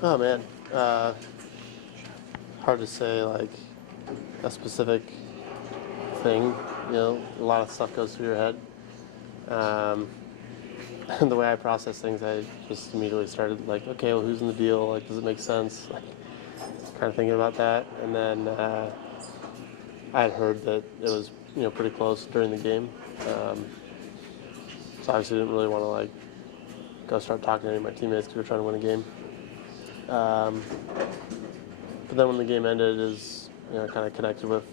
Oh man, uh, hard to say like a specific thing. A lot of stuff goes through your head. Um, and the way I process things, I just immediately started like, okay, well, who's in the deal? Like, does it make sense? Like, kind of thinking about that, and then I had heard that it was pretty close during the game. Um, so obviously didn't really want to like go start talking to any of my teammates because we were trying to win a game. Um, but then when the game ended, is kind of connected with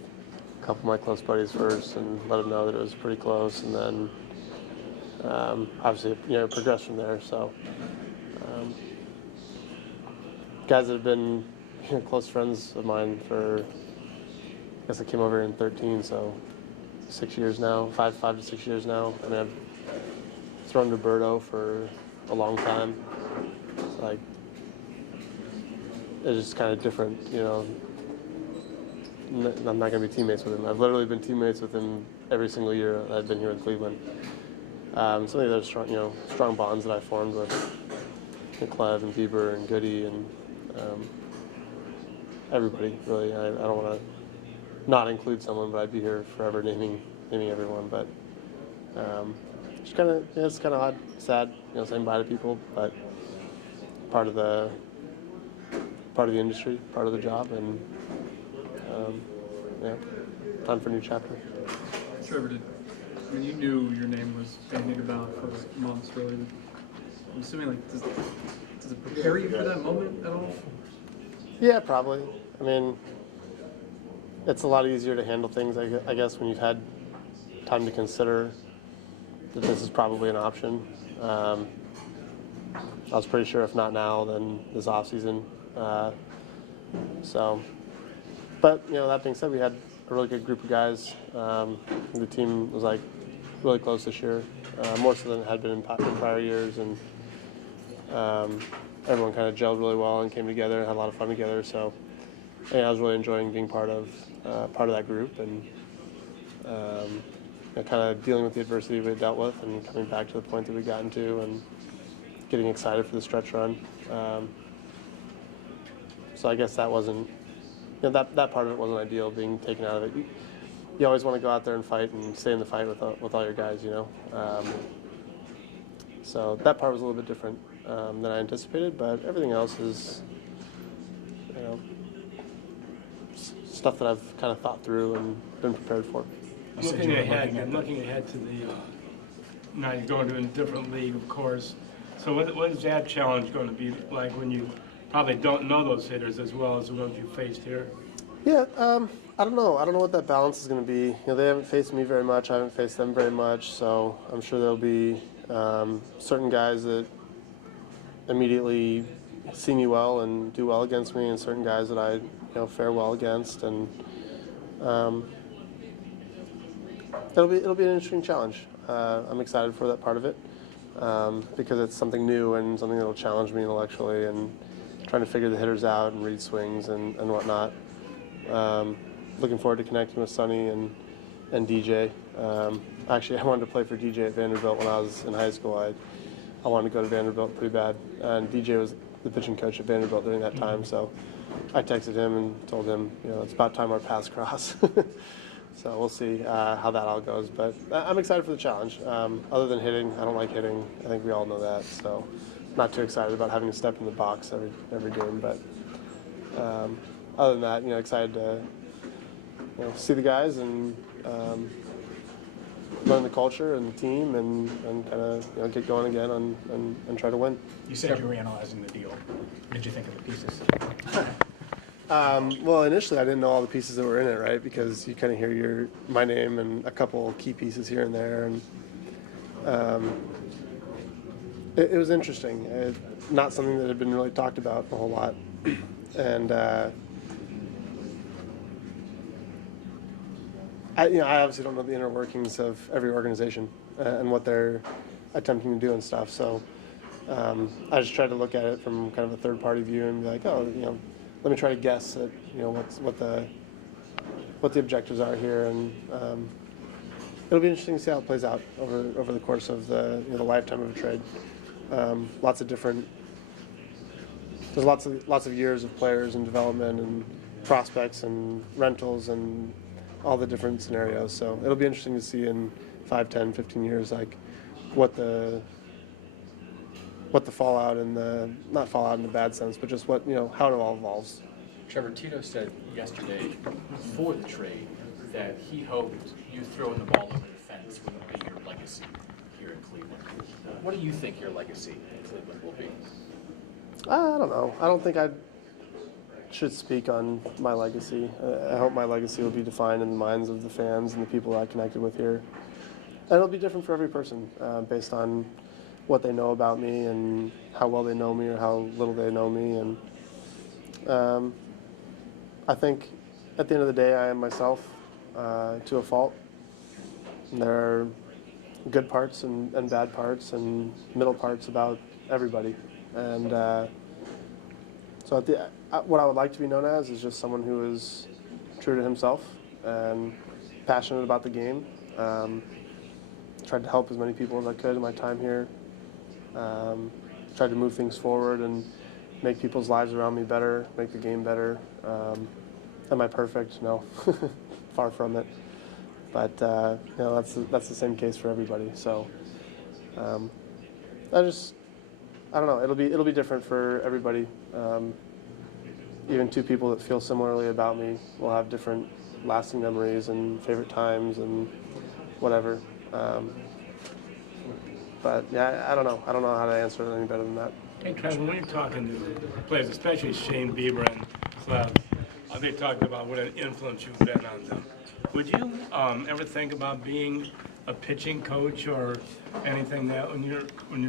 a couple of my close buddies first and let them know that it was pretty close, and then obviously it progressed from there. So um, guys that have been close friends of mine for, I guess I came over in 13, so 6 years now, five to 6 years now. I mean, I've thrown to Birdo for a long time. It's like, it's just kind of different, I'm not going to be teammates with him. I've literally been teammates with him every single year that I've been here in Cleveland. Some of the other strong bonds that I formed with Clev and Bieber and Goody and everybody, really. I don't want to not include someone, but I'd be here forever naming everyone. But just kind of, it's kind of odd, sad, saying bye to people, but part of the industry, part of the job, and time for a new chapter. Trevor, when you knew your name was bandied about for months, really, I'm assuming, like, does it prepare you for that moment at all? Yeah, probably. I mean, it's a lot easier to handle things, I guess, when you've had time to consider that this is probably an option. I was pretty sure if not now, then this off season. But that being said, we had a really good group of guys. The team was like really close this year, more so than it had been in prior years, and everyone kind of gelled really well and came together and had a lot of fun together. So I was really enjoying being part of that group and kind of dealing with the adversity we had dealt with and coming back to the point that we got into and getting excited for the stretch run. So I guess that wasn't, that part of it wasn't ideal, being taken out of it. You always want to go out there and fight and stay in the fight with all your guys, So that part was a little bit different than I anticipated, but everything else is, stuff that I've kind of thought through and been prepared for. Looking ahead to the, now you're going to a different league, of course. So what is that challenge going to be like when you probably don't know those hitters as well as the ones you faced here? Yeah, I don't know. I don't know what that balance is going to be. They haven't faced me very much. I haven't faced them very much. So I'm sure there'll be certain guys that immediately see me well and do well against me, and certain guys that I fare well against, and it'll be an interesting challenge. I'm excited for that part of it because it's something new and something that'll challenge me intellectually and trying to figure the hitters out and read swings and whatnot. Looking forward to connecting with Sonny and DJ. Actually, I wanted to play for DJ at Vanderbilt when I was in high school. I wanted to go to Vanderbilt pretty bad, and DJ was the pitching coach at Vanderbilt during that time. So I texted him and told him, it's about time our paths cross. So we'll see how that all goes. But I'm excited for the challenge. Other than hitting, I don't like hitting. I think we all know that. So not too excited about having to step in the box every game. But other than that, excited to see the guys and learn the culture and the team and kind of get going again and try to win. You said you were analyzing the deal. What did you think of the pieces? Well, initially I didn't know all the pieces that were in it, right? Because you kind of hear my name and a couple key pieces here and there, and it was interesting. Not something that had been really talked about a whole lot, and I obviously don't know the inner workings of every organization and what they're attempting to do and stuff. So I just tried to look at it from kind of a third-party view and be like, let me try to guess at what the objectives are here, and it'll be interesting to see how it plays out over the course of the lifetime of a trade. Lots of different there's lots of years of players and development and prospects and rentals and all the different scenarios. So it'll be interesting to see in 5, 10, 15 years, like what the fallout and not fallout in the bad sense, but just what, how it all evolves. Trevor, Tito said yesterday before the trade that he hoped you throwing the ball over the fence wouldn't be your legacy here in Cleveland. What do you think your legacy in Cleveland will be? I don't know. I don't think I should speak on my legacy. I hope my legacy will be defined in the minds of the fans and the people I connected with here. And it'll be different for every person based on what they know about me and how well they know me or how little they know me. And I think at the end of the day, I am myself to a fault. And there are good parts and bad parts and middle parts about everybody. And so what I would like to be known as is just someone who is true to himself and passionate about the game. Tried to help as many people as I could in my time here. Tried to move things forward and make people's lives around me better, make the game better. Am I perfect? No, far from it. But that's the same case for everybody. So I don't know. It'll be different for everybody. Even two people that feel similarly about me will have different lasting memories and favorite times and whatever. But yeah, I don't know. I don't know how to answer it any better than that. Hey, Trevor, when you're talking to players, especially Shane Bieber and Clev, they talked about what an influence you've been on them. Would you ever think about being a pitching coach or anything that when your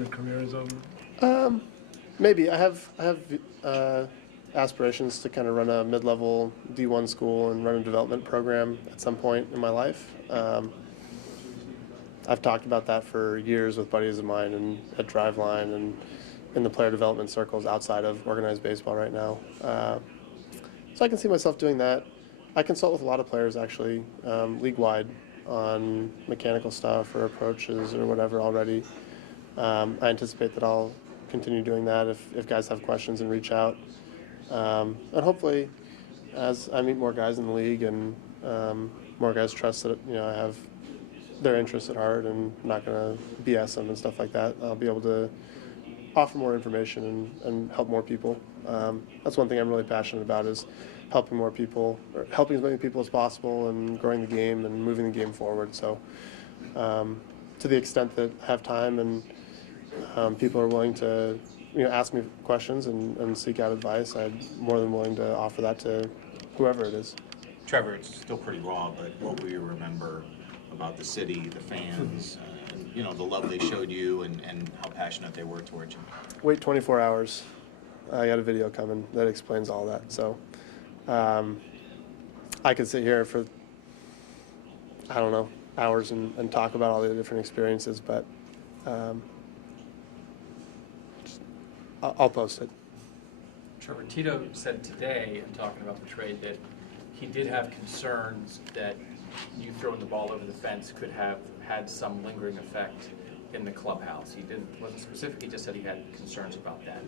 career is over? Maybe I have aspirations to kind of run a mid-level D1 school and run a development program at some point in my life. I've talked about that for years with buddies of mine and at Driveline and in the player development circles outside of organized baseball right now. So I can see myself doing that. I consult with a lot of players actually, league-wide, on mechanical stuff or approaches or whatever already. I anticipate that I'll continue doing that if guys have questions and reach out. And hopefully, as I meet more guys in the league and more guys trust that I have their interests at heart and I'm not going to BS them and stuff like that, I'll be able to offer more information and help more people. That's one thing I'm really passionate about is helping more people, or helping as many people as possible and growing the game and moving the game forward. So to the extent that I have time and people are willing to ask me questions and seek out advice, I'm more than willing to offer that to whoever it is. Trevor, it's still pretty raw, but what will you remember about the city, the fans, the love they showed you and how passionate they were towards you? Wait 24 hours. I got a video coming that explains all that. So I could sit here for, I don't know, hours and talk about all the different experiences, but I'll post it. Trevor, Tito said today, in talking about the trade, that he did have concerns that you throwing the ball over the fence could have had some lingering effect in the clubhouse. He wasn't specific, he just said he had concerns about that.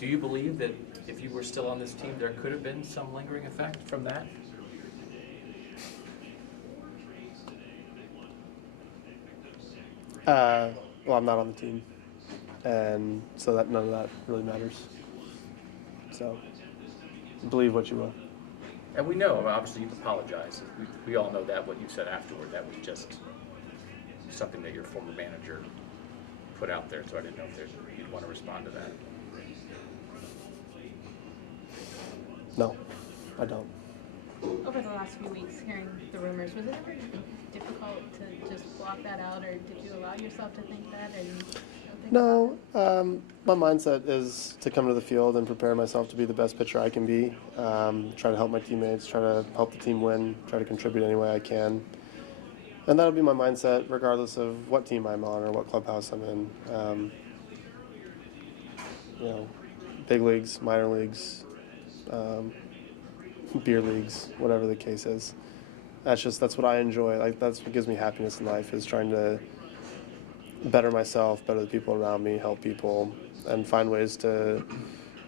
Do you believe that if you were still on this team, there could have been some lingering effect from that? Well, I'm not on the team, and so that none of that really matters. So believe what you will. And we know, obviously, you've apologized. We all know that, what you said afterward, that was just something that your former manager put out there, so I didn't know if you'd want to respond to that. No, I don't. Over the last few weeks, hearing the rumors, was it ever difficult to just block that out, or did you allow yourself to think that? Or you don't think No, my mindset is to come to the field and prepare myself to be the best pitcher I can be, try to help my teammates, try to help the team win, try to contribute any way I can. And that'll be my mindset regardless of what team I'm on or what clubhouse I'm in. Big leagues, minor leagues, beer leagues, whatever the case is. That's what I enjoy. Like, that's what gives me happiness in life, is trying to better myself, better the people around me, help people, and find ways to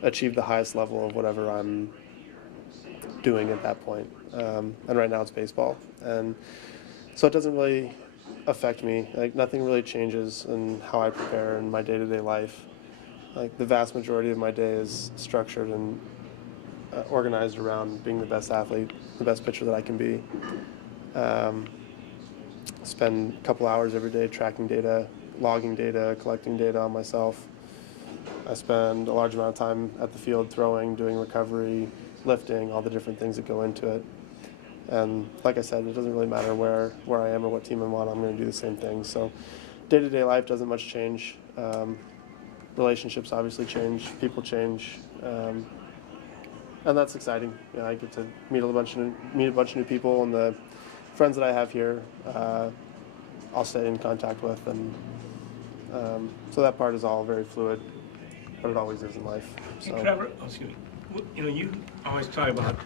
achieve the highest level of whatever I'm doing at that point. And right now it's baseball, and so it doesn't really affect me. Like nothing really changes in how I prepare in my day-to-day life. Like the vast majority of my day is structured and organized around being the best athlete, the best pitcher that I can be. Spend a couple hours every day tracking data, logging data, collecting data on myself. I spend a large amount of time at the field throwing, doing recovery, lifting, all the different things that go into it. And like I said, it doesn't really matter where I am or what team I'm on, I'm going to do the same thing. So day-to-day life doesn't much change. Relationships obviously change, people change. And that's exciting. You know, I get to meet a bunch of new people, and the friends that I have here, I'll stay in contact with, and so that part is all very fluid, but it always is in life. So. Hey, Trevor, excuse me. You know, you always talk about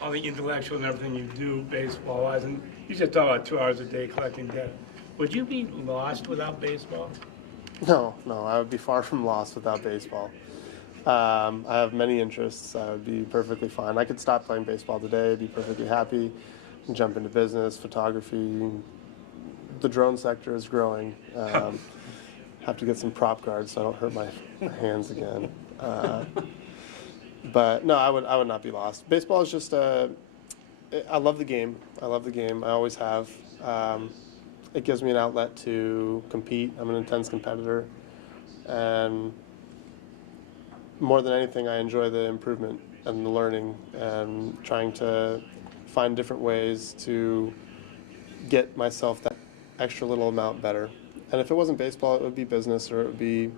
all the intellectual and everything you do baseball-wise, and you just talk about 2 hours a day collecting data. Would you be lost without baseball? No, I would be far from lost without baseball. I have many interests. I would be perfectly fine. I could stop playing baseball today, be perfectly happy, and jump into business, photography. The drone sector is growing. Have to get some prop guards so I don't hurt my hands again. But no, I would not be lost. Baseball is just I love the game. I always have. It gives me an outlet to compete. I'm an intense competitor, and more than anything, I enjoy the improvement and the learning and trying to find different ways to get myself that extra little amount better. And if it wasn't baseball, it would be business, or it would be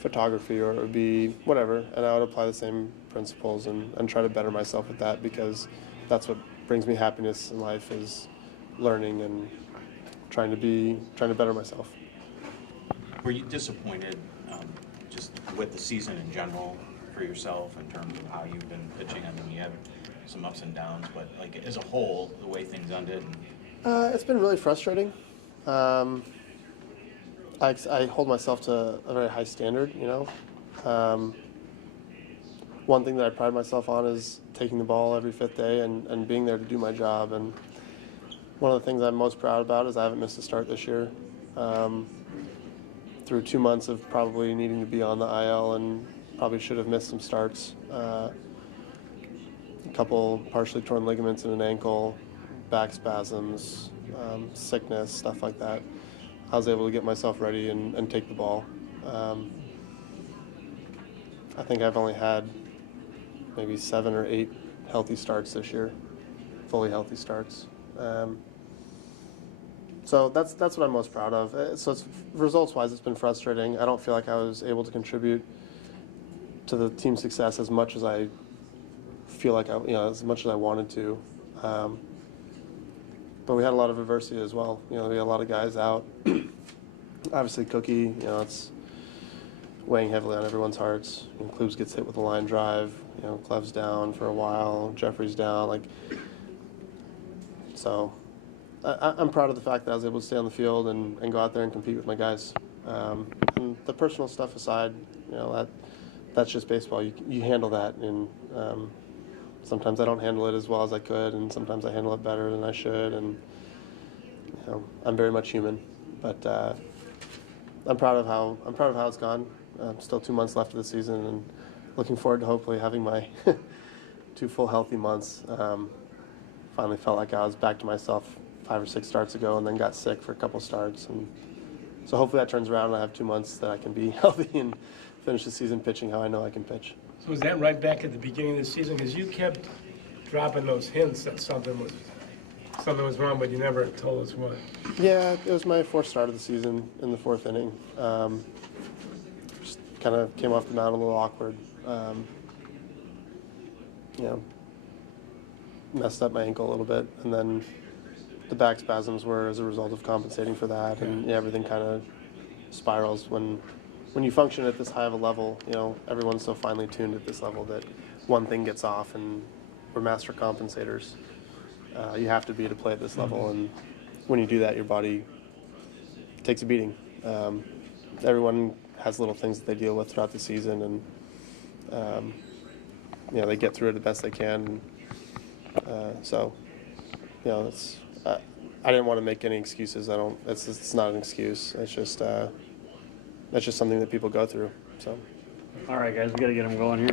photography, or it would be whatever. And I would apply the same principles and try to better myself with that, because that's what brings me happiness in life, is learning and trying to better myself. Were you disappointed just with the season in general for yourself in terms of how you've been pitching? I mean, you have some ups and downs, but like as a whole, the way things ended. It's been really frustrating. I hold myself to a very high standard, you know. One thing that I pride myself on is taking the ball every fifth day and being there to do my job. And one of the things I'm most proud about is I haven't missed a start this year. Through 2 months of probably needing to be on the IL and probably should have missed some starts. A couple partially torn ligaments in an ankle, back spasms, sickness, stuff like that. I was able to get myself ready and take the ball. I think I've only had maybe 7 or 8 healthy starts this year, fully healthy starts. So that's what I'm most proud of. So results-wise, it's been frustrating. I don't feel like I was able to contribute to the team's success as much as I feel like as much as I wanted to. But we had a lot of adversity as well. You know, we had a lot of guys out. Obviously, Cookie, you know, it's weighing heavily on everyone's hearts. You know, Klubs gets hit with a line drive. You know, Clev's down for a while. Jeffrey's down. So I'm proud of the fact that I was able to stay on the field and go out there and compete with my guys. And the personal stuff aside, you know, that's just baseball. You handle that, and sometimes I don't handle it as well as I could, and sometimes I handle it better than I should. And you know, I'm very much human, but I'm proud of how it's gone. Still 2 months left of the season, and looking forward to hopefully having my 2 full healthy months. Finally felt like I was back to myself 5 or 6 starts ago, and then got sick for a couple starts, and so hopefully that turns around and I have 2 months that I can be healthy and finish the season pitching how I know I can pitch. So was that right back at the beginning of the season? Because you kept dropping those hints that something was wrong, but you never told us what. Yeah, it was my 4th start of the season in the 4th inning. Just kind of came off the mound a little awkward. You know, messed up my ankle a little bit, and then the back spasms were as a result of compensating for that, and yeah, everything kind of spirals when you function at this high of a level. You know, everyone's so finely tuned at this level that one thing gets off, and we're master compensators. You have to be to play at this level, and when you do that, your body takes a beating. Everyone has little things that they deal with throughout the season, and they get through it the best they can. So, it's. I didn't want to make any excuses. I don't. It's not an excuse. It's just. That's just something that people go through. So. All right, guys, we got to get them going here.